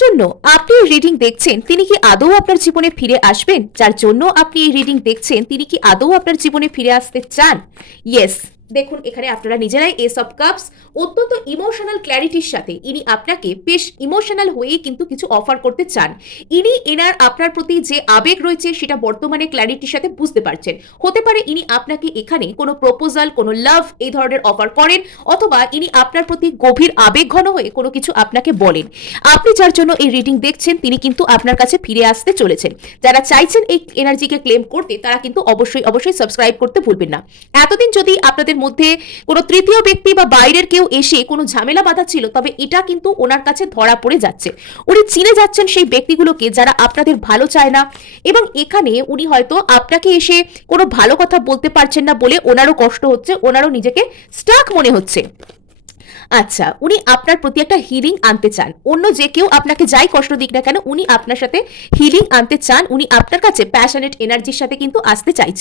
জন্য আপনি এই রিডিং দেখছেন তিনি কি আদৌ আপনার জীবনে ফিরে আসবেন? যার জন্য আপনি এই রিডিং দেখছেন তিনি কি আদৌ আপনার জীবনে ফিরে আসতে চান? ইয়েস, দেখুন এখানে আপনারা নিজেরাই এস অফ কাপস অত্যন্ত ইমোশনাল ক্ল্যারিটির সাথে ইনি আপনাকে বেশ ইমোশনাল হয়েই কিন্তু কিছু অফার করতে চান। ইনি এনার আপনার প্রতি যে আবেগ রয়েছে সেটা বর্তমানে ক্ল্যারিটির সাথে বুঝতে পারছেন। হতে পারে ইনি আপনাকে এখানে কোনো প্রপোজাল, কোনো লাভ এই ধরনের অফার করেন, অথবা ইনি আপনার প্রতি গভীর আবেগঘন হয়ে কোনো কিছু আপনাকে বলেন। আপনি যার জন্য এই রিডিং দেখছেন তিনি কিন্তু আপনার কাছে ফিরে আসতে চলেছেন। যারা চাইছেন এই এনার্জিকে ক্লেম করতে তারা কিন্তু অবশ্যই সাবস্ক্রাইব করতে ভুলবেন না। এতদিন যদি আপনাদের মধ্যে কোনো তৃতীয় ব্যক্তি বা বাইরের কেউ এসে কোনো ঝামেলা বাধা ছিল, তবে এটা কিন্তু ওনার কাছে ধরা পড়ে যাচ্ছে। উনি চিনে যাচ্ছেন সেই ব্যক্তিগুলোকে যারা আপনাদের ভালো চায় না, এবং এখানে উনি হয়তো আপনাকে এসে কোনো ভালো কথা বলতে পারছেন না বলে ওনারও কষ্ট হচ্ছে, ওনারও নিজেকে স্টাক মনে হচ্ছে। আচ্ছা, উনি আপনার প্রতি একটা হিলিং আনতে চান। অন্য যে কেউ আপনাকে যাই কষ্ট দিক না কেন, উনি আপনার সাথে হিলিং আনতে চান। উনি আপনার কাছে প্যাশনেট এনার্জির সাথে কিন্তু আসতে চাইছে।